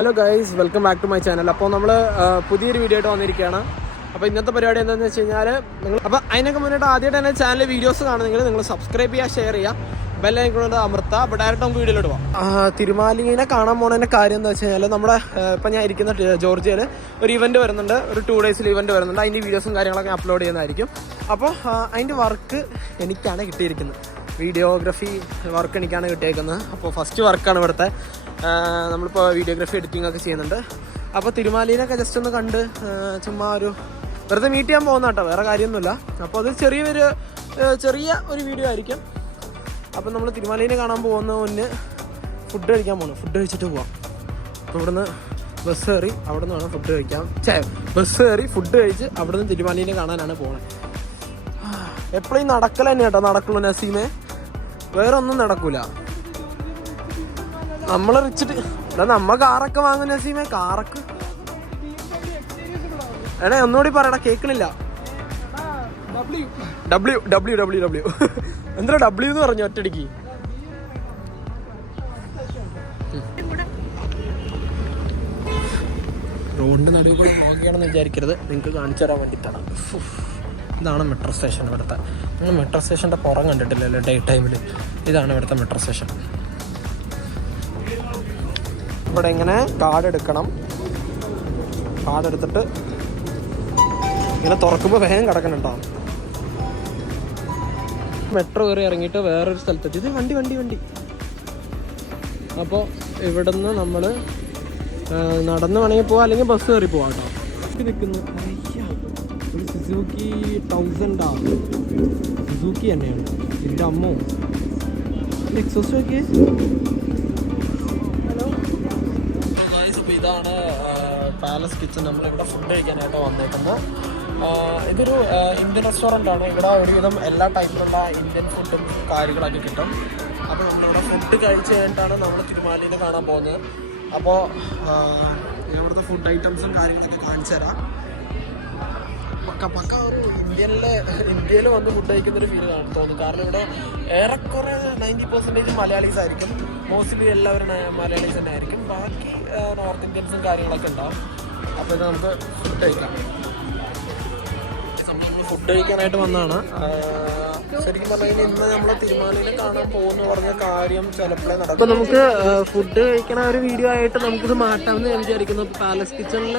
Hello guys welcome back to my channel അപ്പോൾ നമ്മൾ പുതിയൊരു വീഡിയോ ആയിട്ട് വന്നിരിക്കുകയാണ്. അപ്പോൾ ഇന്നത്തെ പരിപാടി എന്താണെന്ന് വെച്ച് കഴിഞ്ഞാൽ നിങ്ങൾ അപ്പോൾ അതിനൊക്കെ മുന്നിട്ട് ആദ്യമായിട്ട് തന്നെ ചാനലിൽ വീഡിയോസ് കാണുന്നെങ്കിൽ നിങ്ങൾ സബ്സ്ക്രൈബ് ചെയ്യുക ഷെയർ ചെയ്യുക. ബെല്ലൈക്കൊണ്ട് അമർത്ത അപ്പോൾ ഡയറക്റ്റ് നമുക്ക് വീഡിയോയിലോട്ട് പോകാം. തിരുമാലിനെ കാണാൻ പോകുന്നതിന്റെ കാര്യം എന്താ വെച്ച് കഴിഞ്ഞാൽ നമ്മുടെ ഇപ്പം ഞാൻ ഇരിക്കുന്ന ജോർജിയയിൽ ഒരു ഇവന്റ് വരുന്നുണ്ട്. ഒരു ടു ഡേയ്സിൽ ഇവന്റ് വരുന്നുണ്ട്. അതിന്റെ വീഡിയോസും കാര്യങ്ങളൊക്കെ അപ്ലോഡ് ചെയ്യുന്നതായിരിക്കും. അപ്പോൾ അതിന്റെ വർക്ക് എനിക്കാണ് കിട്ടിയിരിക്കുന്നത്. വീഡിയോഗ്രഫി വർക്ക് എനിക്കാണ് കിട്ടിയേക്കുന്നത്. അപ്പോൾ ഫസ്റ്റ് വർക്കാണ് ഇവിടുത്തെ. നമ്മളിപ്പോൾ വീഡിയോഗ്രാഫി എഡിറ്റിംഗ് ഒക്കെ ചെയ്യുന്നുണ്ട്. അപ്പോൾ തിരുമാലിനൊക്കെ ജസ്റ്റ് ഒന്ന് കണ്ട് ചുമ്മാ ഒരു വെറുതെ മീറ്റ് ചെയ്യാൻ പോകുന്ന കേട്ടോ വേറെ കാര്യമൊന്നുമില്ല. അപ്പോൾ അത് ചെറിയൊരു ചെറിയ ഒരു വീഡിയോ ആയിരിക്കും. അപ്പം നമ്മൾ തിരുമാലിനെ കാണാൻ പോകുന്ന മുന്നേ ഫുഡ് കഴിക്കാൻ പോകണം ഫുഡ് കഴിച്ചിട്ട് പോവാം. അപ്പോൾ ഇവിടുന്ന് ബസ് കയറി അവിടെ നിന്ന് വേണം ഫുഡ് കഴിക്കാം ചേ ബസ് കയറി ഫുഡ് കഴിച്ച് അവിടെ നിന്ന് തിരുമാലിനെ കാണാനാണ് പോകുന്നത് എപ്പോഴും നടക്കൽ തന്നെ കേട്ടോ നടക്കുള്ളൂ നസീമേ. വേറെ ഒന്നും നടക്കൂല. നമ്മൾ റിച്ചിട്ട് എടാ നമ്മ കാറൊക്കെ വാങ്ങുന്ന സീമേ കാറൊക്കെ. എടാ ഒന്നുകൂടി പറയടാ കേക്കണില്ല. ഡബ്ല്യു ഡബ്ല്യു ഡബ്ല്യു ഡബ്ല്യു എന്താ ഡബ്ല്യു എന്ന് പറഞ്ഞു ഒറ്റടിക്ക് റോഡിന്റെ നടുവിൽ കൂടെ നോക്കുകയാണെന്ന് വിചാരിക്കരുത്. നിങ്ങൾക്ക് കാണിച്ചു തരാൻ വേണ്ടിയിട്ടാണ്. ഉഫ്. ഇതാണ് മെട്രോ സ്റ്റേഷൻ ഇവിടുത്തെ. നിങ്ങൾ മെട്രോ സ്റ്റേഷന്റെ പുറം കണ്ടിട്ടില്ലല്ലോ ഡേ ടൈമിൽ ഇതാണ് ഇവിടുത്തെ മെട്രോ സ്റ്റേഷൻ ഇവിടെ ഇങ്ങനെ കാർഡ് എടുക്കണം. കാർഡ് എടുത്തിട്ട് ഇങ്ങനെ തുറക്കുമ്പോൾ വേഗം കിടക്കണുണ്ടോ മെട്രോ കയറി ഇറങ്ങിയിട്ട് വേറൊരു സ്ഥലത്തെത്തി. ഇത് വണ്ടി വണ്ടി വണ്ടി. അപ്പോൾ ഇവിടുന്ന് നമ്മൾ നടന്ന് വേണമെങ്കിൽ പോവാം അല്ലെങ്കിൽ ബസ് കയറി പോവാം കേട്ടോ. നിൽക്കുന്നു. ഒരു സിസുക്കി തൗസൻഡാ സുസൂക്കി തന്നെയാണ്. എന്റെ അമ്മോ. എക്സോസ് നോക്കിയേ ഇതാണ് പാലസ് കിച്ചൺ നമ്മളിവിടെ ഫുഡ് കഴിക്കാനായിട്ട് വന്നേക്കുന്നത്. ഇതൊരു ഇന്ത്യൻ റെസ്റ്റോറന്റ് ആണ്. ഇവിടെ ഒരുവിധം എല്ലാ ടൈപ്പിലുള്ള ഇന്ത്യൻ ഫുഡും കാര്യങ്ങളൊക്കെ കിട്ടും. അപ്പോൾ നമ്മളിവിടെ ഫുഡ് കഴിച്ച് കഴിഞ്ഞിട്ടാണ് നമ്മൾ തിരുമാലിനെ കാണാൻ പോകുന്നത്. അപ്പോൾ ഇവിടുത്തെ ഫുഡ് ഐറ്റംസും കാര്യങ്ങളൊക്കെ കാണിച്ചു തരാം പക്ക പക്ക ഒരു ഇന്ത്യയിലെ ഇന്ത്യയിൽ വന്ന് ഫുഡ് കഴിക്കുന്ന ഒരു ഫീൽ തോന്നുന്നു കാരണം ഇവിടെ ഏറെക്കുറെ നയന്റി പെർസെന്റേജ് മലയാളീസ് ആയിരിക്കും മോസ്റ്റ്ലി എല്ലാവരും മലയാളീസ് തന്നെ ആയിരിക്കും ബാക്കി നോർത്ത് ഇന്ത്യൻസും കാര്യങ്ങളൊക്കെ ഉണ്ടാവും അപ്പോൾ ഇത് നമുക്ക് ഫുഡ് കഴിക്കാം ഫുഡ് കഴിക്കാനായിട്ട് വന്നതാണ് ശരിക്കും പറഞ്ഞാൽ കഴിഞ്ഞാൽ ഇന്ന് നമ്മളെ തിരുമാലിനെ കാണാൻ പോകുന്നു പറഞ്ഞ കാര്യം ചിലപ്പോഴേ നടക്കും അപ്പൊ നമുക്ക് ഫുഡ് കഴിക്കണ ഒരു വീഡിയോ ആയിട്ട് നമുക്കിത് മാറ്റാമെന്ന് ഞാൻ വിചാരിക്കുന്നു. പാലസ് കിച്ചണിൽ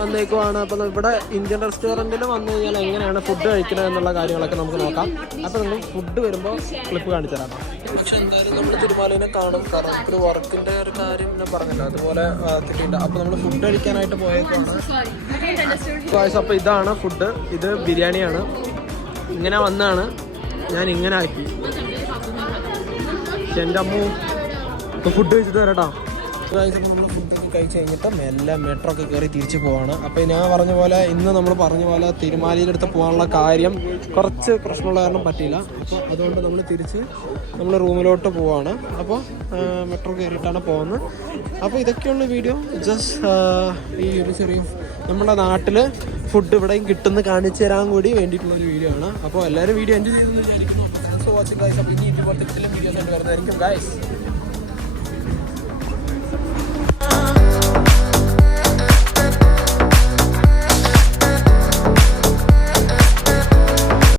വന്നേക്കുവാണ്. അപ്പൊ ഇവിടെ ഇന്ത്യൻ റെസ്റ്റോറന്റിൽ വന്നു കഴിഞ്ഞാൽ എങ്ങനെയാണ് ഫുഡ് കഴിക്കുന്നത് എന്നുള്ള കാര്യങ്ങളൊക്കെ നമുക്ക് നോക്കാം. അപ്പൊ നമ്മൾ ഫുഡ് വരുമ്പോൾ ക്ലിപ്പ് കാണിച്ചു തരാം. പക്ഷെ എന്തായാലും നമ്മൾ തിരുമാലിനെ കാണും. കാരണം ഒരു വർക്കിന്റെ ഒരു കാര്യം ഞാൻ പറഞ്ഞില്ല. അതുപോലെ കിട്ടിയിട്ടുണ്ട്. അപ്പോൾ നമ്മൾ ഫുഡ് കഴിക്കാനായിട്ട് പോയേക്കാണ് അപ്പൊ ഇതാണ് ഫുഡ് ഇത് ബിരിയാണിയാണ്. ഇങ്ങനെ വന്നാണ്. ഞാൻ ഇങ്ങനെ ആക്കി എന്റെ അമ്മ ഫുഡ് കഴിച്ചിട്ട് വരട്ടാ. ഫുഡ് കഴിച്ച് കഴിഞ്ഞിട്ട് മെല്ലെ മെട്രോ ഒക്കെ കയറി തിരിച്ചു പോവാണ്. അപ്പോൾ ഞാൻ പറഞ്ഞ പോലെ ഇന്ന് നമ്മൾ പറഞ്ഞ പോലെ തിരുമാലിയിലെടുത്ത് പോകാനുള്ള കാര്യം കുറച്ച് പ്രശ്നമുള്ള കാരണം പറ്റിയില്ല. അപ്പോൾ അതുകൊണ്ട് നമ്മൾ തിരിച്ച് നമ്മൾ റൂമിലോട്ട് പോവാണ്. അപ്പോൾ മെട്രോ കയറിയിട്ടാണ് പോകുന്നത്. അപ്പോൾ ഇതൊക്കെയുള്ള വീഡിയോ. ജസ്റ്റ് ഈ ഒരു ചെറിയ നമ്മുടെ നാട്ടിൽ ഫുഡ് ഇവിടെയും കിട്ടുന്ന കാണിച്ചു തരാൻ കൂടി വേണ്ടിയിട്ടുള്ള ഒരു വീഡിയോ ആണ്. അപ്പോൾ എല്ലാവരും വീഡിയോ എൻജോയ് ചെയ്തെന്ന് വിചാരിക്കുന്നു. താങ്ക്സ് വാച്ചിങ് ഗൈസ് അപ്പോൾ ഇനി ഇതുപോലത്തെ വീഡിയോസ് ആയിട്ട് വരുന്നതായിരിക്കും ഗൈസ്